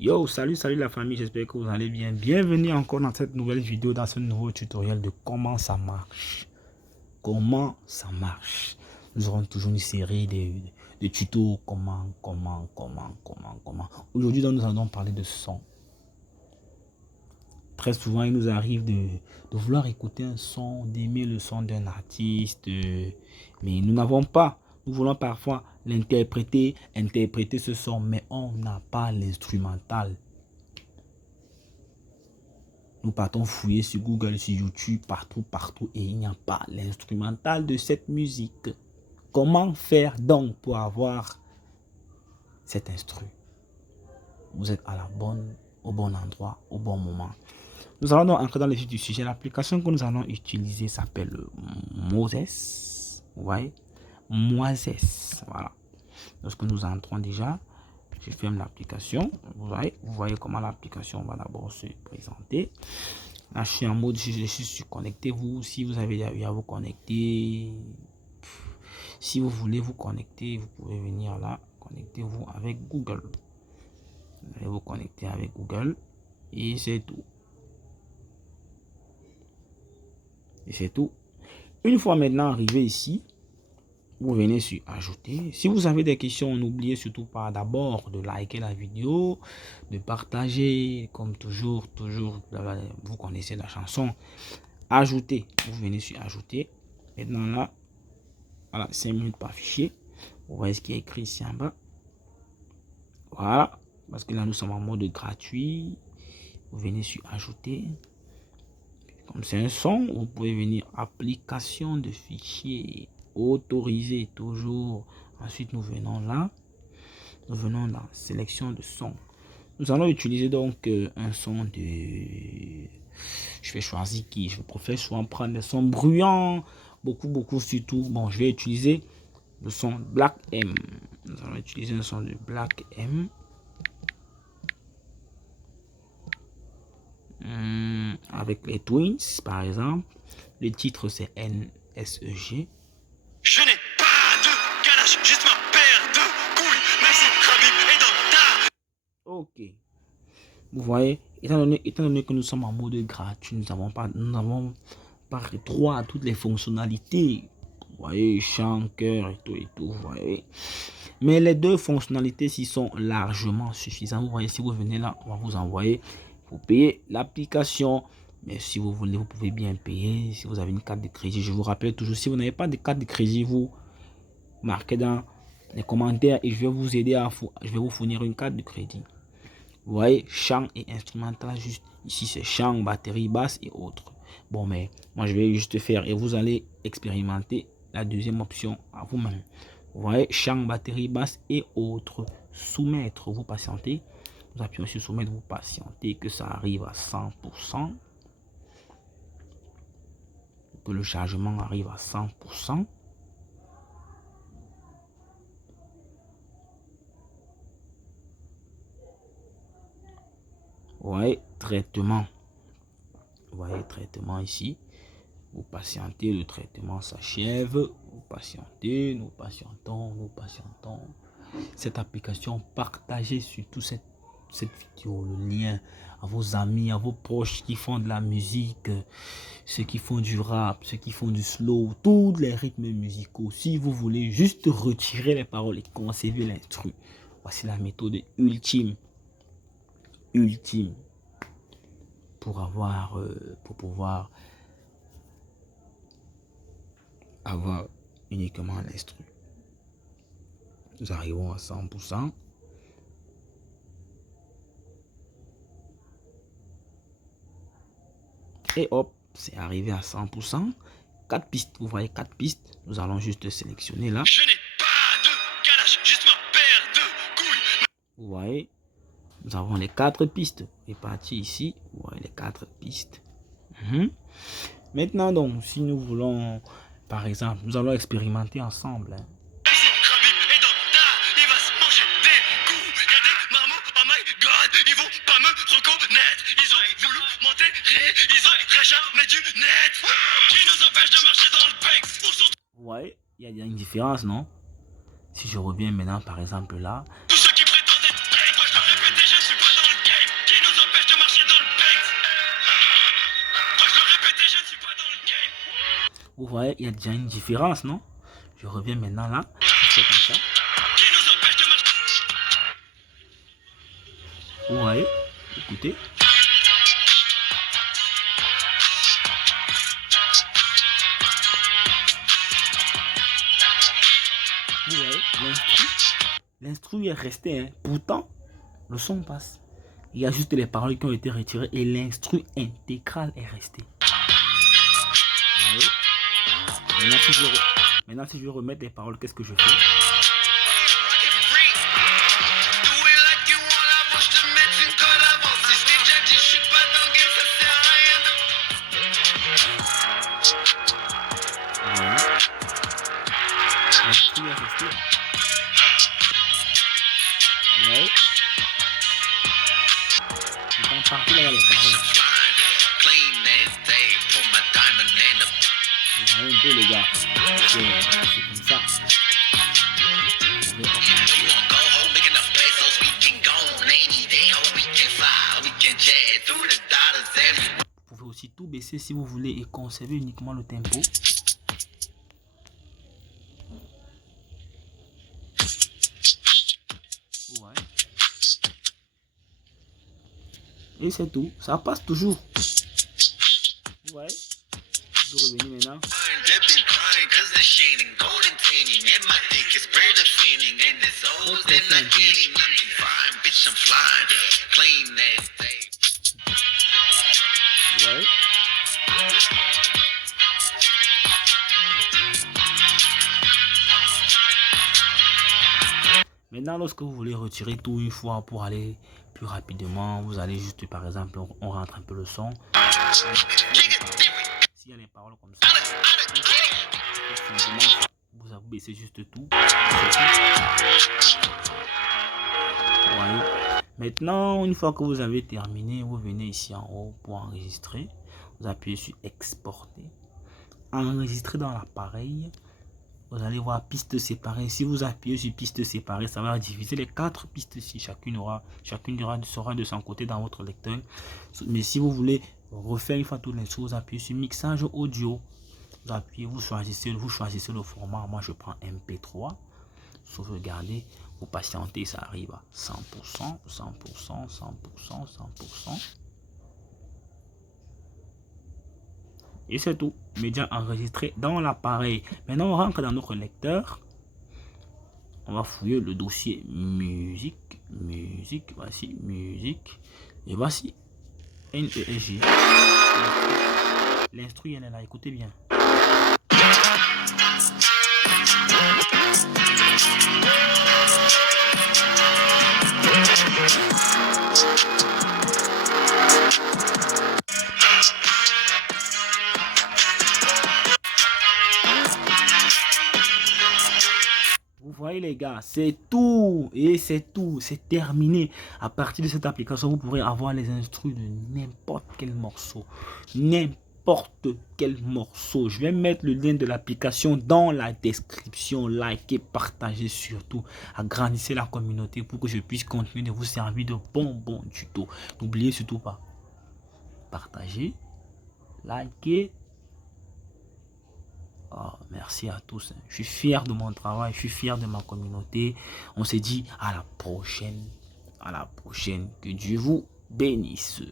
Yo, salut la famille, j'espère que vous allez bien. Bienvenue encore dans cette nouvelle vidéo, dans ce nouveau tutoriel de comment ça marche. Comment ça marche. Nous aurons toujours une série de tutos. Comment. Aujourd'hui, nous allons parler de son. Très souvent, il nous arrive de vouloir écouter un son, d'aimer le son d'un artiste, mais nous n'avons pas. Nous voulons parfois l'interpréter, interpréter ce son, mais on n'a pas l'instrumental. Nous partons fouiller sur Google, sur YouTube, partout, et il n'y a pas l'instrumental de cette musique. Comment faire donc pour avoir cet instru? Vous êtes au bon endroit, au bon moment. Nous allons donc entrer dans le vif du sujet. L'application que nous allons utiliser s'appelle Moses. Vous voyez? Moses. Voilà. Lorsque nous entrons déjà, je ferme l'application. Vous voyez comment l'application va d'abord se présenter. Là, je suis en mode, je suis connecté. Vous, si vous avez eu à vous connecter, si vous voulez vous connecter, vous pouvez venir là, connectez-vous avec Google. Vous allez vous connecter avec Google et c'est tout. Et c'est tout. Une fois maintenant arrivé ici, vous venez sur ajouter. Si vous avez des questions, n'oubliez surtout pas d'abord de liker la vidéo, de partager, comme toujours, vous connaissez la chanson. Ajouter, vous venez sur ajouter. Maintenant là, voilà, 5 minutes par fichier. Vous voyez ce qui est écrit ici en bas. Voilà, parce que là nous sommes en mode gratuit. Vous venez sur ajouter. Comme c'est un son, vous pouvez venir application de fichier, autoriser toujours. Ensuite nous venons là. Nous venons dans sélection de son. Nous allons utiliser donc un son de... Je vais choisir qui. Je préfère souvent prendre des sons bruyants. Beaucoup surtout. Bon, je vais utiliser le son Black M. Nous allons utiliser un son de Black M. Avec les Twins, par exemple. Le titre, c'est NSEG. Je n'ai pas de ganache, juste ma paire de couilles, même si Khabib est dans ta... Ok. Vous voyez, étant donné que nous sommes en mode gratuit, nous n'avons pas droit à toutes les fonctionnalités. Vous voyez, chant, cœur et tout, vous voyez. Mais les deux fonctionnalités ci sont largement suffisantes. Vous voyez, si vous venez là, on va vous envoyer. Vous payez l'application. Mais si vous voulez, vous pouvez bien payer. Si vous avez une carte de crédit, je vous rappelle toujours, si vous n'avez pas de carte de crédit, vous marquez dans les commentaires et je vais vous aider je vais vous fournir une carte de crédit. Vous voyez, chant et instrumental juste. Ici, c'est chant, batterie, basse et autres. Bon, mais moi, je vais juste faire et vous allez expérimenter la deuxième option à vous-même. Vous voyez, chant, batterie, basse et autres. Soumettre, vous patientez. Vous appuyez sur soumettre, vous patientez que ça arrive à 100%. Que le chargement arrive à 100%. Vous voyez, traitement. Vous voyez, traitement ici. Vous patientez, le traitement s'achève. Vous patientez, nous patientons. Cette application, partagez surtout cette vidéo, le lien à vos amis, à vos proches qui font de la musique, ceux qui font du rap, ceux qui font du slow, tous les rythmes musicaux. Si vous voulez juste retirer les paroles et conserver l'instru, voici la méthode ultime pour pouvoir avoir uniquement l'instru. Nous arrivons à 100%. Et hop, c'est arrivé à 100%. 4 pistes, vous voyez 4 pistes. Nous allons juste sélectionner là. Je n'ai pas de ganache, juste ma paire de couilles. Vous voyez, nous avons les 4 pistes réparties ici. Vous voyez les 4 pistes. Maintenant donc, si nous voulons, par exemple, nous allons expérimenter ensemble. Même si Khabib est dans ta, il va se manger des coups. Y'a des marmots, oh my god, ils vont pas me reconnaître. Ils ont voulu m'enterrer, ils auraient jamais dû naître. Qui nous empêche de marcher dans le pex pour son... Vous voyez, il y a une différence, non? Si je reviens maintenant, par exemple là. Tous ceux qui prétendent être prêts, moi je leur répétais, je ne suis pas dans le game. Qui nous empêche de marcher dans le Banks? Moi je le répétais, je ne suis pas dans le game. Vous voyez, il y a déjà une différence, non? Je reviens maintenant là. Je fais comme ça. Qui nous empêche de marcher? Vous voyez? Écoutez. Vous voyez, l'instru est resté, hein. Pourtant, le son passe. Il y a juste les paroles qui ont été retirées et l'instru intégral est resté. Vous voyez? Maintenant, si je veux remettre les paroles, qu'est-ce que je fais? L'instru est resté. Vous voyez? Dans partout là, il y a les paroles. Vous voyez un peu les gars. C'est comme ça. Vous pouvez aussi tout baisser si vous voulez et conserver uniquement le tempo. Ouais. Et c'est tout. Ça passe toujours. Ouais. Je peux revenir maintenant. Ouais. Maintenant, lorsque vous voulez retirer tout une fois pour aller plus rapidement, vous allez juste, par exemple, on rentre un peu le son. S'il y a les paroles comme ça, vous baissez juste tout. Voilà. Maintenant, une fois que vous avez terminé, vous venez ici en haut pour enregistrer. Vous appuyez sur exporter. Enregistrer dans l'appareil. Vous allez voir pistes séparées. Si vous appuyez sur pistes séparées, ça va diviser les 4 pistes ici. Chacune sera de son côté dans votre lecteur. Mais si vous voulez refaire une fois tout l'instru, vous appuyez sur mixage audio. Vous appuyez, vous choisissez le format. Moi, je prends MP3. Sauvegarder. Vous patientez, ça arrive à 100%, 100%, 100%, 100%. Et c'est tout. Média enregistré dans l'appareil. Maintenant, on rentre dans notre lecteur. On va fouiller le dossier musique. Musique. Voici musique. Et voici NESJ. L'instru, elle est là. Écoutez bien. Vous voyez les gars, c'est tout et c'est tout, c'est terminé. À partir de cette application, vous pourrez avoir les instrus de n'importe quel morceau. N'importe quel morceau. Je vais mettre le lien de l'application dans la description. Likez, partagez surtout. Agrandissez la communauté pour que je puisse continuer de vous servir de bons tutos. N'oubliez surtout pas. Partagez, likez. Oh, merci à tous. Je suis fier de mon travail. Je suis fier de ma communauté. On se dit à la prochaine. À la prochaine. Que Dieu vous bénisse.